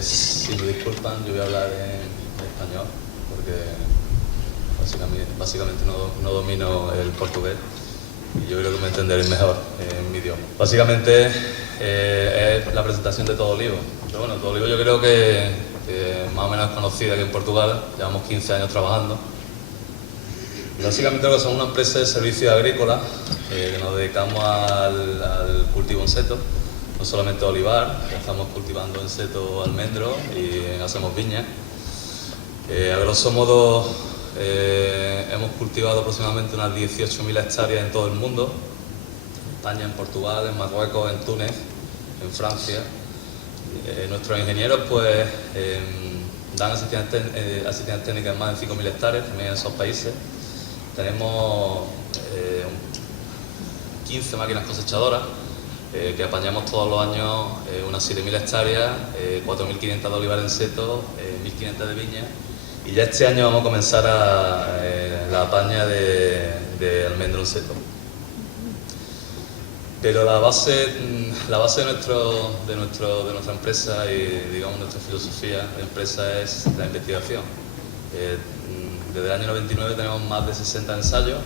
Si me disculpan, yo voy a hablar en español, porque básicamente no domino el portugués y yo creo que me entenderéis mejor en mi idioma. Básicamente es la presentación de Todo Olivo. Pero bueno, Todo Olivo yo creo que más o menos es conocida aquí en Portugal, llevamos 15 años trabajando. Y básicamente lo que somos una empresa de servicios agrícolas que nos dedicamos al cultivo en seto, no solamente olivar, ya estamos cultivando en seto almendro y hacemos viña. A grosso modo hemos cultivado aproximadamente unas 18.000 hectáreas en todo el mundo, en España, en Portugal, en Marruecos, en Túnez, en Francia. Nuestros ingenieros pues dan asistencia técnica en más de 5.000 hectáreas también en esos países. Tenemos 15 máquinas cosechadoras que apañamos todos los años unas 7.000 hectáreas, 4.500 de olivar en seto, 1.500 de viña, y ya este año vamos a comenzar la apaña de almendro en seto. Pero la base de nuestra empresa y digamos nuestra filosofía de empresa es la investigación. Desde el año 99 tenemos más de 60 ensayos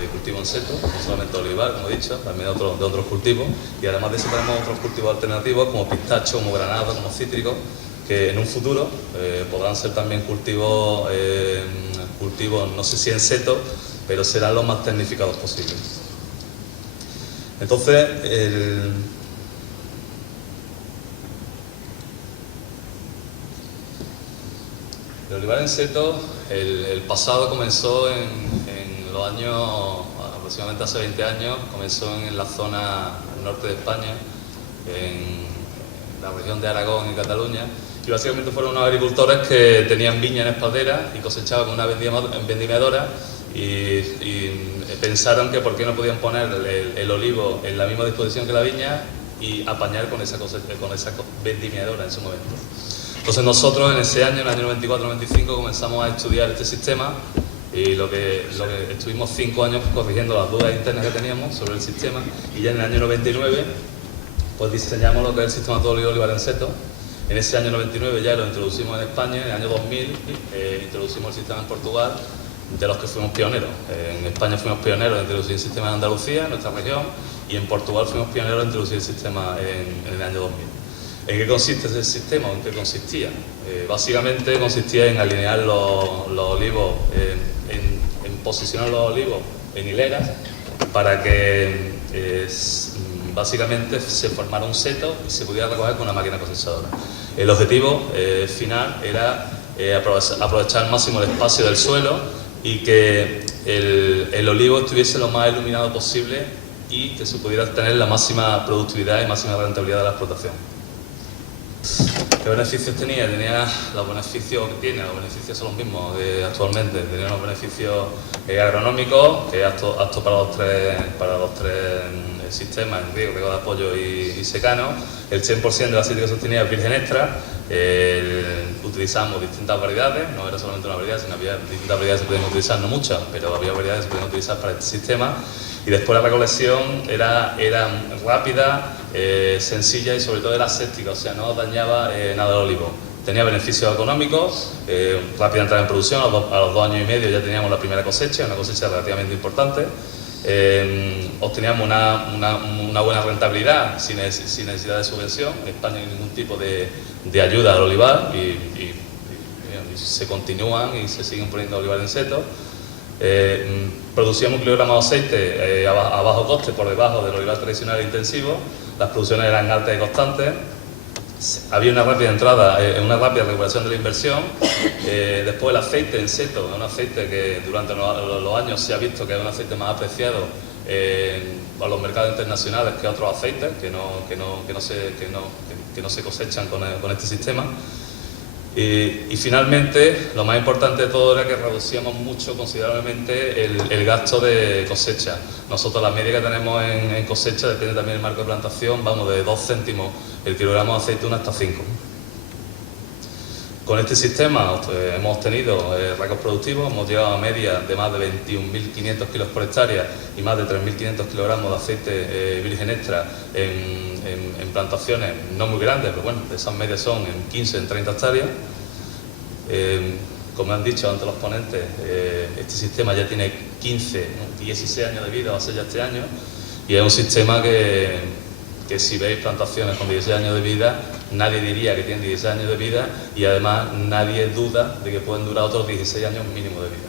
de cultivo en seto, no solamente olivar, como he dicho, también de otros cultivos, y además de eso tenemos otros cultivos alternativos como pistacho, como granado, como cítricos, que en un futuro podrán ser también cultivos, no sé si en seto, pero serán los más tecnificados posibles. Entonces, el olivar en seto, el pasado comenzó en los años, aproximadamente hace 20 años, comenzó en la zona norte de España, en la región de Aragón y Cataluña, y básicamente fueron unos agricultores que tenían viña en espaldera y cosechaban con una vendimiadora y pensaron que por qué no podían poner el olivo en la misma disposición que la viña y apañar con esa vendimiadora en su momento. Entonces nosotros en ese año, en el año 94-95, comenzamos a estudiar este sistema y lo que estuvimos 5 años corrigiendo las dudas internas que teníamos sobre el sistema, y ya en el año 99 pues diseñamos lo que es el sistema Todo Olivo olivar en seto. En ese año 99 ya lo introducimos en España, en el año 2000 introducimos el sistema en Portugal, de los que fuimos pioneros. En España fuimos pioneros en introducir el sistema en Andalucía, en nuestra región, y en Portugal fuimos pioneros en introducir el sistema en el año 2000. ¿En qué consiste ese sistema? ¿En qué consistía? Básicamente consistía en alinear los olivos, en posicionar los olivos en hileras para que básicamente se formara un seto y se pudiera recoger con una máquina cosechadora. El objetivo final era aprovechar al máximo el espacio del suelo y que el olivo estuviese lo más iluminado posible y que se pudiera tener la máxima productividad y máxima rentabilidad de la explotación. ¿Qué beneficios tenía? Tenía los beneficios que tiene, los beneficios son los mismos actualmente. Tenía unos beneficios agronómicos, que es apto para los tres sistemas, en riego de apoyo y secano. El 100% de la cítrica sostenida es virgen extra. Utilizamos distintas variedades, no era solamente una variedad, sino había distintas variedades que se podían utilizar, no muchas, pero había variedades que se podían utilizar para este sistema. Y después la recolección era rápida, sencilla y sobre todo era aséptica, o sea, no dañaba nada del olivo. Tenía beneficios económicos, rápida entrada en producción, a los 2 años y medio ya teníamos la primera cosecha, una cosecha relativamente importante. Obteníamos una buena rentabilidad sin necesidad de subvención. En España no hay ningún tipo de ayuda al olivar y se continúan y se siguen poniendo olivar en seto. Producíamos 1 kilogramo de aceite a bajo coste por debajo del olivar tradicional e intensivo. Las producciones eran altas y constantes. Había una rápida una rápida recuperación de la inversión. Después el aceite en seto es un aceite que durante los años se ha visto que es un aceite más apreciado a los mercados internacionales que otros aceites que no se cosechan con este sistema. Y finalmente, lo más importante de todo era que reducíamos mucho, considerablemente, el gasto de cosecha. Nosotros la media que tenemos en cosecha, depende también del marco de plantación, vamos de 2 céntimos el kilogramo de aceituna hasta 5. Con este sistema hemos obtenido récords productivos, hemos llegado a media de más de 21.500 kilos por hectárea y más de 3.500 kilogramos de aceite virgen extra en plantaciones no muy grandes, pero bueno, esas medias son en 15, en 30 hectáreas. Como han dicho antes los ponentes, este sistema ya tiene 15, 16 años de vida, va a ser ya este año, y es un sistema que si veis plantaciones con 16 años de vida, nadie diría que tienen 16 años de vida y además nadie duda de que pueden durar otros 16 años mínimo de vida.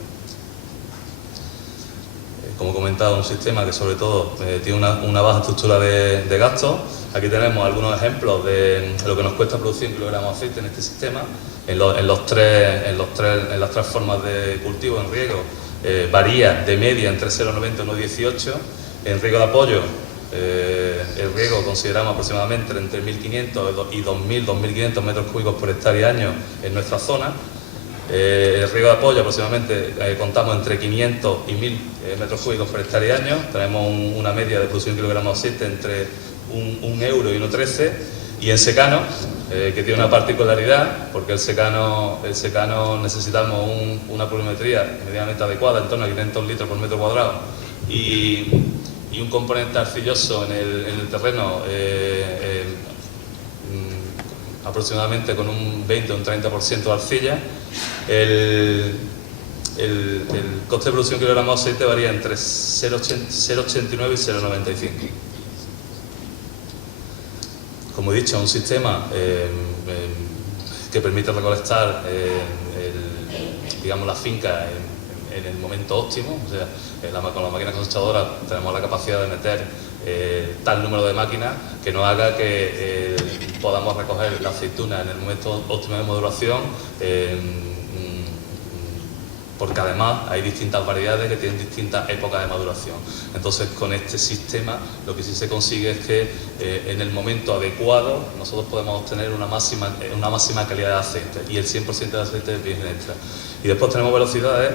Como he comentado, un sistema que sobre todo tiene una baja estructura de gastos. Aquí tenemos algunos ejemplos de lo que nos cuesta producir un kilogramo de aceite en este sistema. En las tres formas de cultivo en riego varía de media entre 0,90 y 1,18. En riego de apoyo, el riego consideramos aproximadamente entre 1.500 y 2.500 metros cúbicos por hectárea año en nuestra zona. El riego de apoyo aproximadamente contamos entre 500 y 1.000 metros cúbicos por hectárea año. Tenemos una media de producción de kilogramos de aceite entre 1 euro y 1,13. Y en secano, que tiene una particularidad, porque el secano necesitamos una pluviometría medianamente adecuada, en torno a 500 litros por metro cuadrado, y un componente arcilloso en el terreno aproximadamente con un 20 o un 30% de arcilla. El coste de producción kilogramo de aceite varía entre 0,89 y 0,95. Como he dicho, es un sistema que permite recolectar digamos, la finca en el momento óptimo. O sea, con la máquina cosechadora tenemos la capacidad de meter tal número de máquinas que nos haga que podamos recoger la aceituna en el momento óptimo de maduración, porque además hay distintas variedades que tienen distintas épocas de maduración. Entonces, con este sistema lo que sí se consigue es que en el momento adecuado nosotros podemos obtener una máxima calidad de aceite, y el 100% de aceite es virgen extra. Y después tenemos velocidades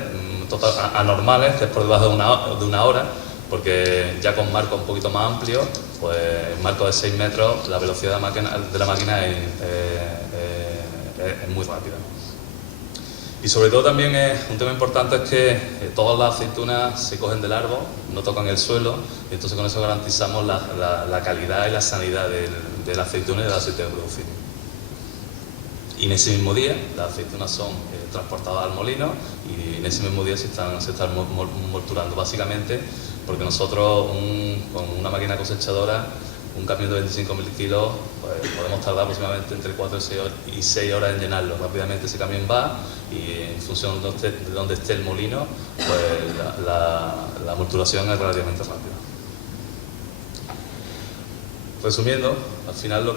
anormales, que es por debajo de una hora, porque ya con marcos un poquito más amplios, pues marcos de 6 metros, la velocidad de la máquina es muy rápida. Y sobre todo también un tema importante es que todas las aceitunas se cogen del árbol, no tocan el suelo, y entonces con eso garantizamos la calidad y la sanidad de la aceituna y del aceite que producimos. Y en ese mismo día las aceitunas son transportadas al molino, y en ese mismo día se están molturando, básicamente porque nosotros con una máquina cosechadora, un camión de 25.000 kilos, pues podemos tardar aproximadamente entre 4 y 6 horas en llenarlo. Rápidamente ese camión va, y en función de donde esté el molino, pues la molturación es relativamente rápida. Resumiendo, al final lo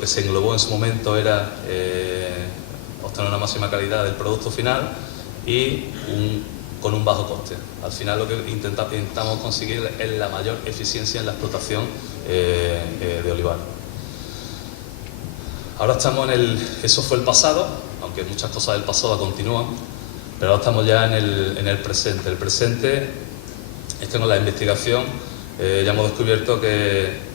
que se englobó en su momento era obtener una máxima calidad del producto final y con un bajo coste. Al final lo que intentamos conseguir es la mayor eficiencia en la explotación de olivar. Ahora estamos eso fue el pasado, aunque muchas cosas del pasado continúan, pero ahora estamos ya en el presente. El presente es que con la investigación ya hemos descubierto que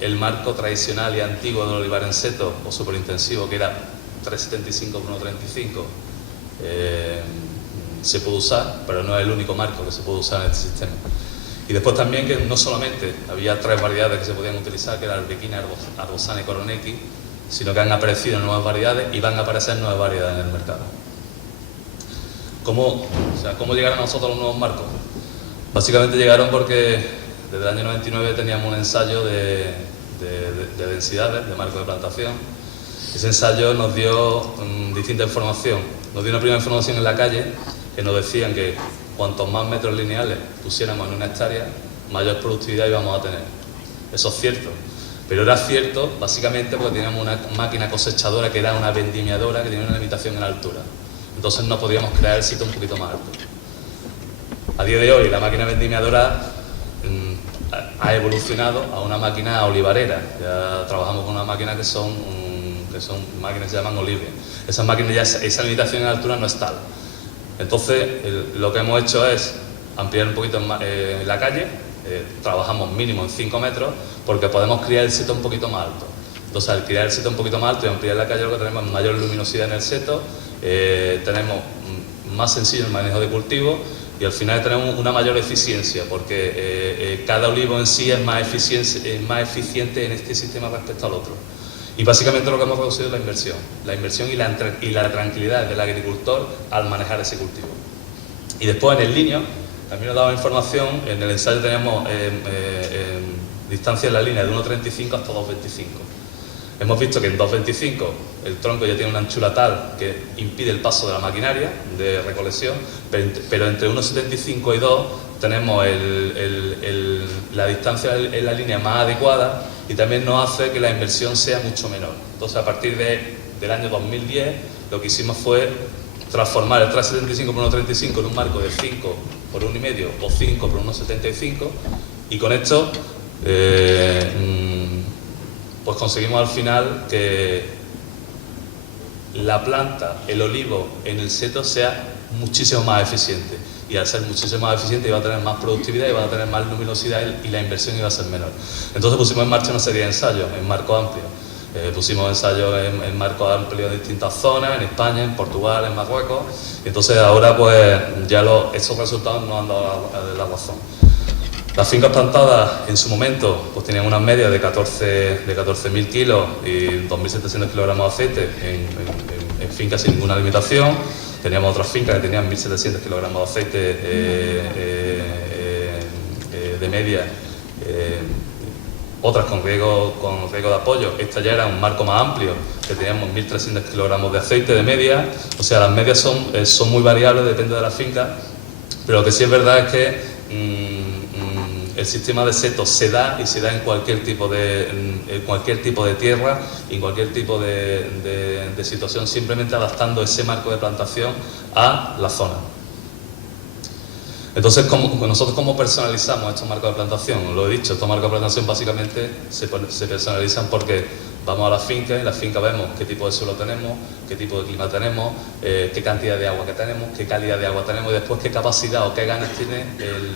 el marco tradicional y antiguo del olivar en seto o superintensivo, que era 3,75 por 1,35, se puede usar, pero no es el único marco que se puede usar en este sistema. Y después también que no solamente había 3 variedades que se podían utilizar, que era Arbequina, Arbosana y Coronequi, sino que han aparecido nuevas variedades y van a aparecer nuevas variedades en el mercado. ¿Cómo llegaron a nosotros los nuevos marcos? Básicamente llegaron porque desde el año 99 teníamos un ensayo de densidades, de marco de plantación. Ese ensayo nos dio distinta información. Nos dio una primera información en la calle, que nos decían que cuantos más metros lineales pusiéramos en una hectárea, mayor productividad íbamos a tener. Eso es cierto, pero era cierto básicamente porque teníamos una máquina cosechadora que era una vendimiadora que tenía una limitación en altura. Entonces no podíamos crear el sitio un poquito más alto. A día de hoy la máquina vendimiadora ha evolucionado a una máquina olivarera. Ya trabajamos con una máquina que son máquinas que se llaman Olive. Esas máquinas ya esa limitación en altura no es tal. Entonces lo que hemos hecho es ampliar un poquito la calle. Trabajamos mínimo en 5 metros porque podemos criar el sitio un poquito más alto. Entonces, al tirar el seto un poquito más alto y ampliar la calle, lo que tenemos es mayor luminosidad en el seto, tenemos más sencillo el manejo de cultivo y al final tenemos una mayor eficiencia, porque cada olivo en sí es más eficiente en este sistema respecto al otro. Y básicamente lo que hemos reducido es la inversión y la tranquilidad del agricultor al manejar ese cultivo. Y después en el línea, también os daba información, en el ensayo tenemos distancia en la línea de 1,35 hasta 2,25. Hemos visto que en 2,25 el tronco ya tiene una anchura tal que impide el paso de la maquinaria de recolección, pero entre 1,75 y 2 tenemos la distancia en la línea más adecuada y también nos hace que la inversión sea mucho menor. Entonces, a partir del año 2010, lo que hicimos fue transformar el 3,75 por 1,35 en un marco de 5 por 1,5 o 5 por 1,75 y con esto pues conseguimos al final que la planta, el olivo en el seto sea muchísimo más eficiente y al ser muchísimo más eficiente iba a tener más productividad, iba a tener más luminosidad y la inversión iba a ser menor. Entonces pusimos en marcha una serie de ensayos en marco amplio. Pusimos ensayos en marco amplio en distintas zonas, en España, en Portugal, en Marruecos y entonces ahora pues ya esos resultados nos han dado la razón. Las fincas plantadas en su momento pues tenían unas medias de 14.000 kilos y 2.700 kilogramos de aceite en fincas sin ninguna limitación. Teníamos otras fincas que tenían 1.700 kilogramos de aceite de media, otras con riego de apoyo. Esta ya era un marco más amplio, que teníamos 1.300 kilogramos de aceite de media. O sea, las medias son muy variables, depende de la finca, pero lo que sí es verdad es que el sistema de seto se da en cualquier tipo de tierra y en cualquier tipo de situación, simplemente adaptando ese marco de plantación a la zona. Entonces, nosotros cómo personalizamos estos marcos de plantación. Lo he dicho, estos marcos de plantación básicamente se personalizan porque vamos a la finca y en la finca vemos qué tipo de suelo tenemos, qué tipo de clima tenemos, qué cantidad de agua que tenemos, qué calidad de agua tenemos y después qué capacidad o qué ganas tiene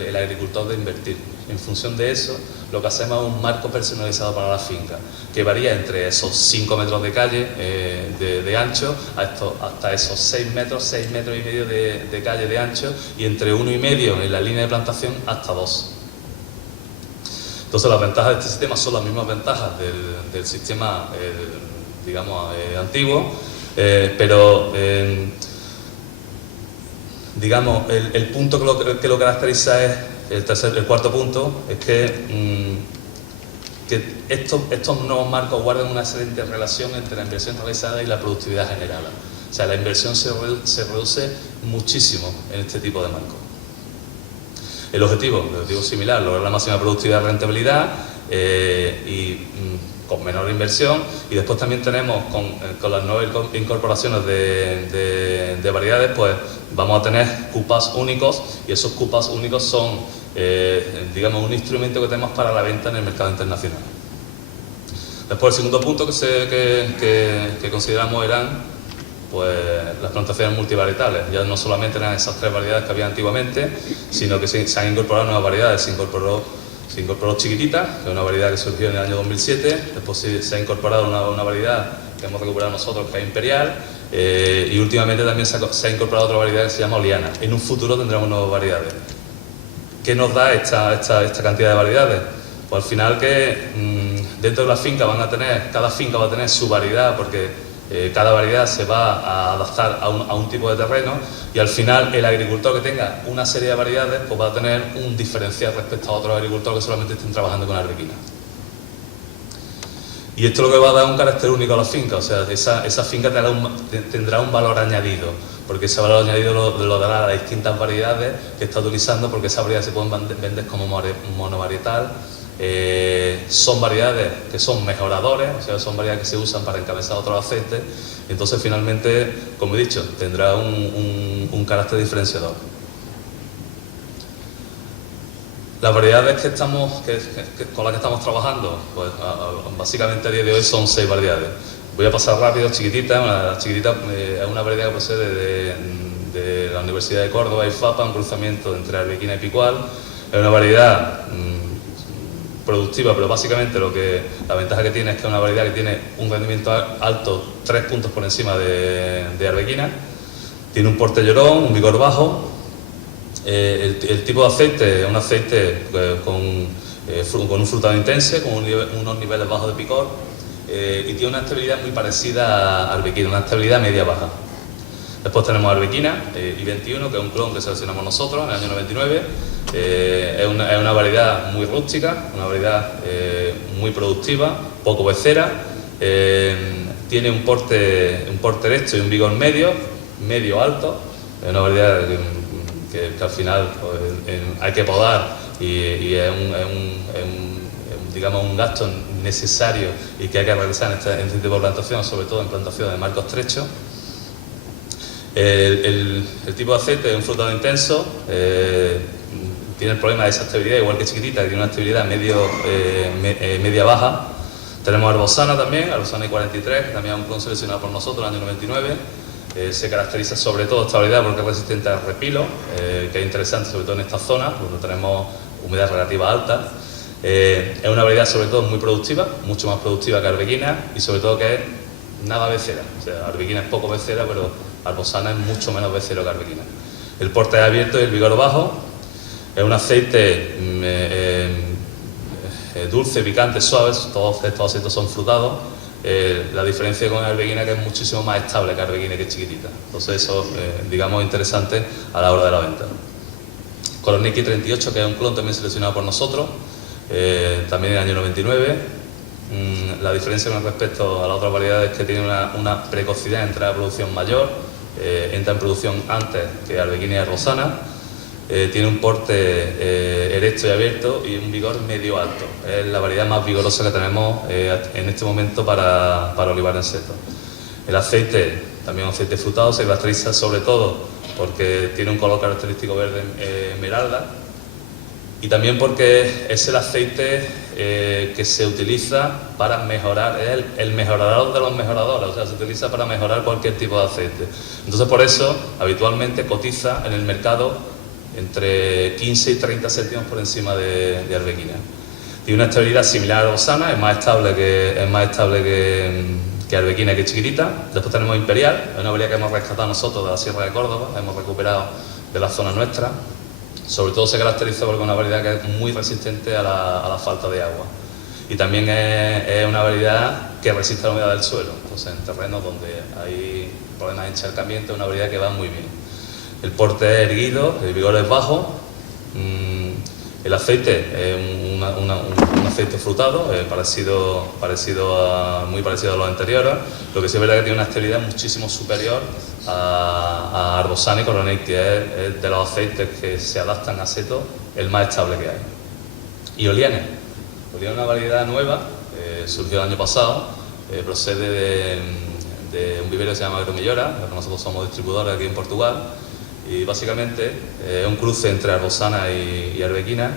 el agricultor de invertir. En función de eso, lo que hacemos es un marco personalizado para la finca, que varía entre esos 5 metros de calle de ancho hasta esos 6 metros y medio de calle de ancho y entre 1,5 en la línea de plantación hasta 2. Entonces las ventajas de este sistema son las mismas ventajas del sistema, digamos, antiguo, pero digamos, el punto que lo caracteriza es, el cuarto punto, es que estos nuevos marcos guardan una excelente relación entre la inversión realizada y la productividad generada. O sea, la inversión se reduce muchísimo en este tipo de marcos. El objetivo es similar, lograr la máxima productividad y rentabilidad con menor inversión y después también tenemos con las nuevas incorporaciones de variedades, pues vamos a tener cupas únicos y esos cupas únicos son, digamos, un instrumento que tenemos para la venta en el mercado internacional. Después el segundo punto que consideramos eran pues las plantaciones multivarietales. Ya no solamente eran esas 3 variedades que había antiguamente, sino que se han incorporado nuevas variedades. Se incorporó Chiquitita, que es una variedad que surgió en el año 2007, después se ha incorporado una variedad que hemos recuperado nosotros, que es Imperial, y últimamente también se ha incorporado otra variedad que se llama Oliana. En un futuro tendremos nuevas variedades. ¿Qué nos da esta cantidad de variedades? Pues al final que dentro de la finca cada finca va a tener su variedad, porque cada variedad se va a adaptar a un tipo de terreno y al final el agricultor que tenga una serie de variedades pues va a tener un diferencial respecto a otros agricultores que solamente estén trabajando con arbequina. Y esto es lo que va a dar un carácter único a la finca, o sea, esa finca tendrá un valor añadido, porque ese valor añadido lo dará a las distintas variedades que está utilizando, porque esas variedades se pueden vender como monovarietal. Son variedades que son mejoradores, o sea, son variedades que se usan para encabezar otros aceites, entonces finalmente, como he dicho, tendrá un carácter diferenciador. Las variedades con las que estamos trabajando, pues básicamente a día de hoy son 6 variedades. Voy a pasar rápido. Chiquitita, es una variedad que procede de la Universidad de Córdoba y FAPA, un cruzamiento entre arbequina y picual. Es una variedad productiva, pero básicamente la ventaja que tiene es que es una variedad que tiene un rendimiento alto, 3 puntos por encima de Arbequina. Tiene un porte llorón, un vigor bajo. El tipo de aceite es un aceite con un frutado intenso, con unos niveles bajos de picor, y tiene una estabilidad muy parecida a Arbequina, una estabilidad media-baja. Después tenemos Arbequina I-21, que es un clon que seleccionamos nosotros en el año 99. Es una variedad muy rústica, una variedad muy productiva, poco becera. Tiene un porte erecto y un vigor medio alto. Es una variedad que al final pues, hay que podar y es digamos, un gasto necesario y que hay que realizar en este tipo de plantación, sobre todo en plantación de marco estrecho. El tipo de aceite es un frutado intenso, tiene el problema de esa estabilidad, igual que Chiquitita, que tiene una estabilidad media-baja. Tenemos Arbosana también, Arbosana I-43, que también es un clon seleccionado por nosotros en el año 99. Se caracteriza sobre todo esta variedad porque es resistente al repilo, que es interesante sobre todo en esta zona, donde tenemos humedad relativa alta. Es una variedad sobre todo muy productiva, mucho más productiva que Arbequina y sobre todo que es nada becera. O sea, Arbequina es poco becera, pero Arbosana es mucho menos becero que Arbequina. El porte es abierto y el vigor bajo. Es un aceite dulce, picante, suave. Todos estos aceites son frutados. La diferencia con Arbequina que es muchísimo más estable que Arbequina, que es chiquitita. Entonces eso, digamos, es interesante a la hora de la venta. Koroniki 38, que es un clon también seleccionado por nosotros, también en el año 99. La diferencia con respecto a las otras variedades es que tiene una precocidad en entrada a producción mayor, entra en producción antes que Arbequina y Arbosana. Tiene un porte erecto y abierto y un vigor medio alto. Es la variedad más vigorosa que tenemos en este momento para olivar en seto. El aceite, también un aceite frutado, se caracteriza sobre todo porque tiene un color característico verde esmeralda y también porque es el aceite que se utiliza para mejorar, es el mejorador de los mejoradores, o sea, se utiliza para mejorar cualquier tipo de aceite. Entonces, por eso, habitualmente cotiza en el mercado entre 15 y 30 céntimos por encima de Arbequina. Tiene una estabilidad similar a Arbosana, es más estable que Arbequina, que es chiquitita. Después tenemos Imperial, es una variedad que hemos rescatado nosotros de la Sierra de Córdoba, hemos recuperado de la zona nuestra. Sobre todo se caracteriza porque es una variedad que es muy resistente a la falta de agua. Y también es una variedad que resiste a la humedad del suelo. Entonces, en terrenos donde hay problemas de encharcamiento, es una variedad que va muy bien. El porte es erguido, el vigor es bajo. El aceite es un aceite frutado, muy parecido a los anteriores. Lo que sí es verdad que tiene una estabilidad muchísimo superior a Arbosana y Koroniki, que es de los aceites que se adaptan a seto el más estable que hay. Y Oliane. Oliane es una variedad nueva, surgió el año pasado, procede de un vivero que se llama Agromillora, que nosotros somos distribuidores aquí en Portugal. Y básicamente es un cruce entre Arbosana y Arbequina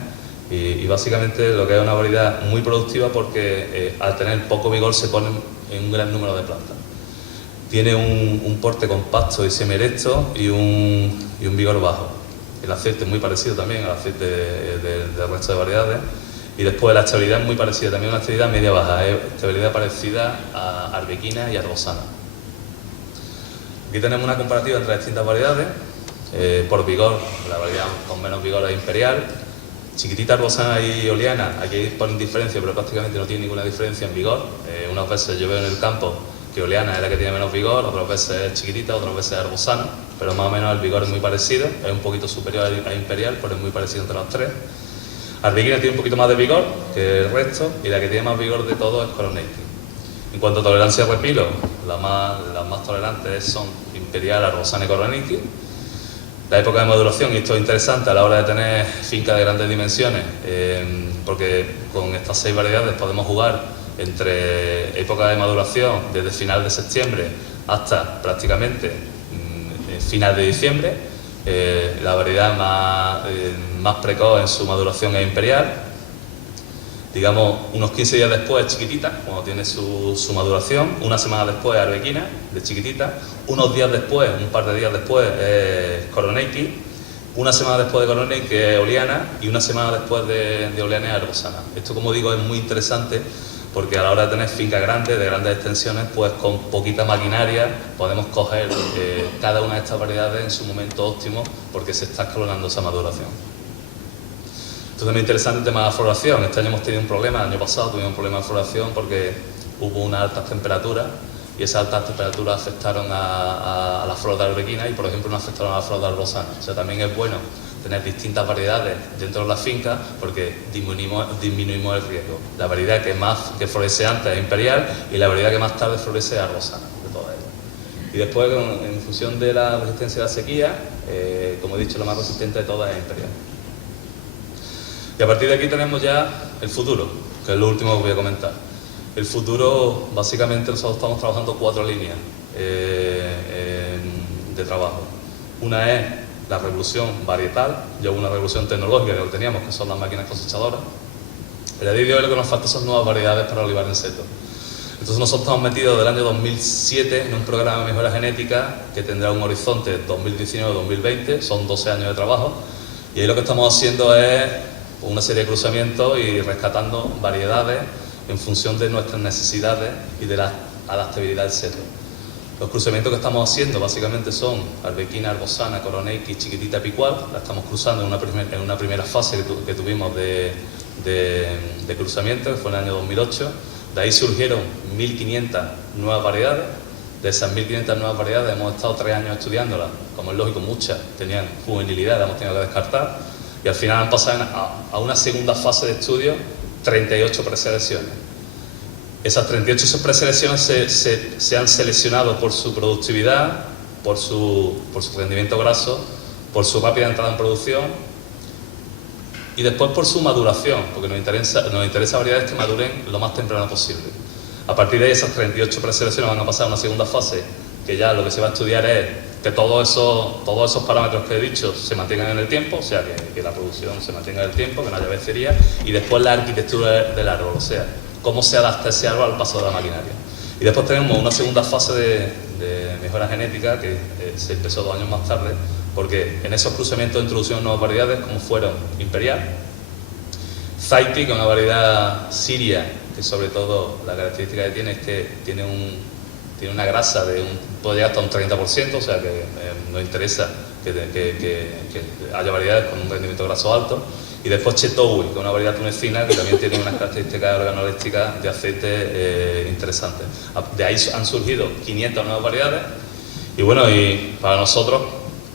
y básicamente lo que es una variedad muy productiva porque al tener poco vigor se ponen en un gran número de plantas. Tiene un porte compacto y semierecto y un vigor bajo. El aceite es muy parecido también al aceite del resto de variedades y después la estabilidad es muy parecida, también una estabilidad media-baja, es estabilidad parecida a Arbequina y Arbosana. Aquí tenemos una comparativa entre las distintas variedades. Por vigor, la variedad con menos vigor es Imperial. Chiquitita, Arbosana y Oliana, aquí ponen diferencia, pero prácticamente no tiene ninguna diferencia en vigor. Unas veces yo veo en el campo que Oliana es la que tiene menos vigor, otras veces es Chiquitita, otras veces es Arbosana, pero más o menos el vigor es muy parecido, es un poquito superior a Imperial, pero es muy parecido entre los tres. Arbequina tiene un poquito más de vigor que el resto y la que tiene más vigor de todos es Koroniki. En cuanto a tolerancia a repilo, las más tolerantes son Imperial, Arbosana y Koroniki. La época de maduración, y esto es interesante a la hora de tener fincas de grandes dimensiones, porque con estas 6 variedades podemos jugar entre época de maduración desde final de septiembre hasta prácticamente final de diciembre. La variedad más precoz en su maduración es Imperial. Digamos, unos 15 días después es Chiquitita, cuando tiene su maduración. Una semana después es Arbequina, de Chiquitita. Unos días después, un par de días después, es Koroniki. una semana después de Coronel, que es Oliana, y una semana después de Oliana es Arbosana. Esto, como digo, es muy interesante porque a la hora de tener fincas grandes, de grandes extensiones, pues con poquita maquinaria podemos coger cada una de estas variedades en su momento óptimo porque se está escalonando esa maduración. Esto es muy interesante el tema de la floración. Este año hemos tenido un problema, el año pasado tuvimos un problema de floración porque hubo unas altas temperaturas y esas altas temperaturas afectaron a la flor de arbequina y, por ejemplo, no afectaron a la flor de arbosana. O sea, también es bueno tener distintas variedades dentro de la finca porque disminuimos el riesgo. La variedad que florece antes es imperial y la variedad que más tarde florece es arbosana, de todas ellas. Y después, en función de la resistencia a la sequía, como he dicho, la más resistente de todas es imperial. Y a partir de aquí tenemos ya el futuro, que es lo último que voy a comentar. El futuro, básicamente, nosotros estamos trabajando 4 líneas de trabajo. Una es la revolución varietal, ya hubo una revolución tecnológica que lo teníamos, que son las máquinas cosechadoras. Pero a día de hoy lo que nos falta son nuevas variedades para olivar en seto. Entonces nosotros estamos metidos desde el año 2007 en un programa de mejora genética que tendrá un horizonte 2019-2020, son 12 años de trabajo, y ahí lo que estamos haciendo es una serie de cruzamientos y rescatando variedades en función de nuestras necesidades y de la adaptabilidad del seto. Los cruzamientos que estamos haciendo básicamente son arbequina, arbosana, coroneiki, chiquitita, picual. La estamos cruzando en una primera fase que tuvimos de cruzamiento, que fue en el año 2008. De ahí surgieron 1.500 nuevas variedades. De esas 1.500 nuevas variedades hemos estado 3 años estudiándolas. Como es lógico, muchas tenían juvenilidad, las hemos tenido que descartar. Y al final han pasado a una segunda fase de estudio 38 preselecciones. Esas 38 preselecciones se han seleccionado por su productividad, por su rendimiento graso, por su rápida entrada en producción y después por su maduración, porque nos interesa variedades que maduren lo más temprano posible. A partir de ahí, esas 38 preselecciones van a pasar a una segunda fase, que ya lo que se va a estudiar es que todos esos parámetros que he dicho se mantengan en el tiempo, o sea, que la producción se mantenga en el tiempo, que no haya becería, y después la arquitectura del árbol, o sea, cómo se adapta ese árbol al paso de la maquinaria. Y después tenemos una segunda fase de mejora genética que se empezó 2 años más tarde, porque en esos cruzamientos introducimos nuevas variedades como fueron Imperial, Zaiti, que es una variedad siria, que sobre todo la característica que tiene es que tiene una grasa puede llegar hasta un 30%, o sea que nos interesa que haya variedades con un rendimiento graso alto. Y después Chetowi, que es una variedad tunecina que también tiene unas características organolépticas de aceite interesantes. De ahí han surgido 500 nuevas variedades y bueno, y para nosotros,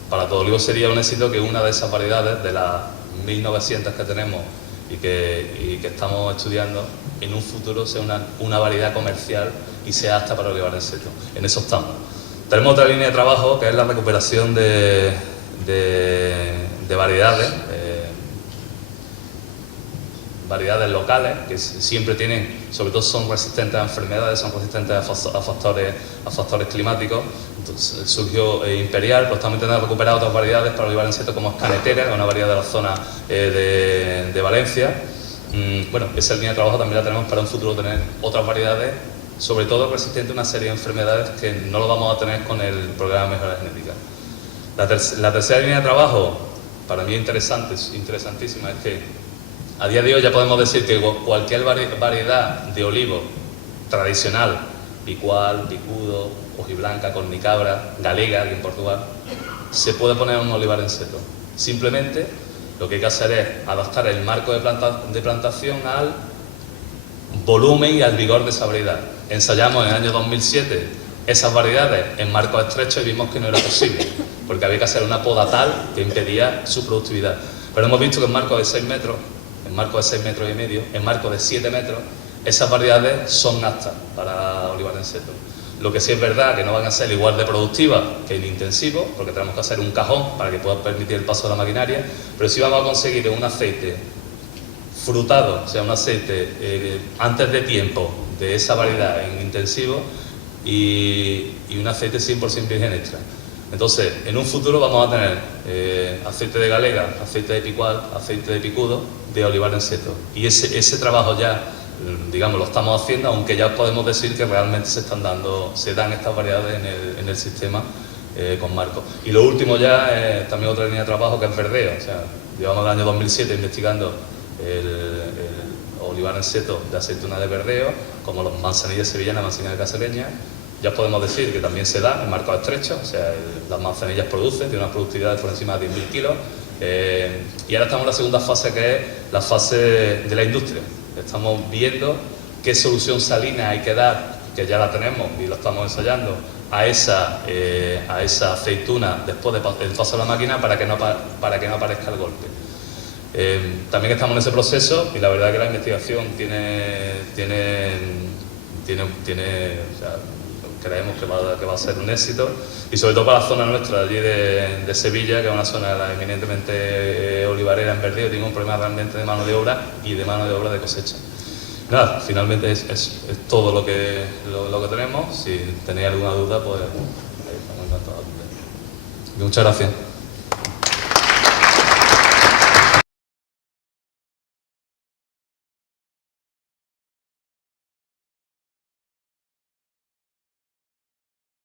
para Todo Olivo sería un éxito que una de esas variedades, de las 1.900 que tenemos y que estamos estudiando, en un futuro sea una variedad comercial y sea apta para olivar en seto. En eso estamos. Tenemos otra línea de trabajo que es la recuperación de variedades locales que siempre tienen, sobre todo son resistentes a enfermedades, son resistentes a factores climáticos. Entonces surgió Imperial, pues estamos intentando recuperar otras variedades para olivar en seto como Escanetera, que es una variedad de la zona de Valencia. Bueno, esa línea de trabajo también la tenemos para un futuro tener otras variedades, sobre todo resistentes a una serie de enfermedades que no lo vamos a tener con el programa de mejora genética. La tercera línea de trabajo, para mí interesantísima, es que a día de hoy ya podemos decir que cualquier variedad de olivo tradicional, picual, picudo, hojiblanca, cornicabra, galega, aquí en Portugal, se puede poner en un olivar en seto. Simplemente lo que hay que hacer es adaptar el marco de plantación al volumen y al vigor de esa variedad. Ensayamos en el año 2007 esas variedades en marcos estrechos y vimos que no era posible, porque había que hacer una poda tal que impedía su productividad. Pero hemos visto que en marcos de 6 metros, en marcos de 6 metros y medio, en marcos de 7 metros, esas variedades son aptas para olivar en seto. Lo que sí es verdad que no van a ser igual de productivas que el intensivo, porque tenemos que hacer un cajón para que pueda permitir el paso de la maquinaria, pero sí vamos a conseguir un aceite frutado, o sea, un aceite antes de tiempo de esa variedad en intensivo y un aceite 100% virgen extra. Entonces, en un futuro vamos a tener aceite de galega, aceite de picual, aceite de picudo, de olivar en seto. Y ese trabajo ya, digamos, lo estamos haciendo, aunque ya podemos decir que realmente se dan estas variedades en el sistema con Marco. Y lo último ya es también otra línea de trabajo, que es verdeo. O sea, llevamos el año 2007 investigando el olivar en seto de aceituna de verdeo, como los manzanillas sevillanas, manzanillas casereñas. Ya podemos decir que también se da en marcos estrechos, o sea, las manzanillas producen, tienen una productividad por encima de 10.000 kilos. Y ahora estamos en la segunda fase, que es la fase de la industria. Estamos viendo qué solución salina hay que dar, que ya la tenemos y lo estamos ensayando, a esa aceituna después del paso a la máquina para que no aparezca el golpe. También estamos en ese proceso y la verdad que la investigación o sea, creemos que va a ser un éxito, y sobre todo para la zona nuestra allí de Sevilla, que es una zona eminentemente olivarera en verdeo. Tiene un problema realmente de mano de obra y de mano de obra de cosecha. Nada, finalmente es todo lo que tenemos. Si tenéis alguna duda, pues ahí estamos encantados. Muchas gracias.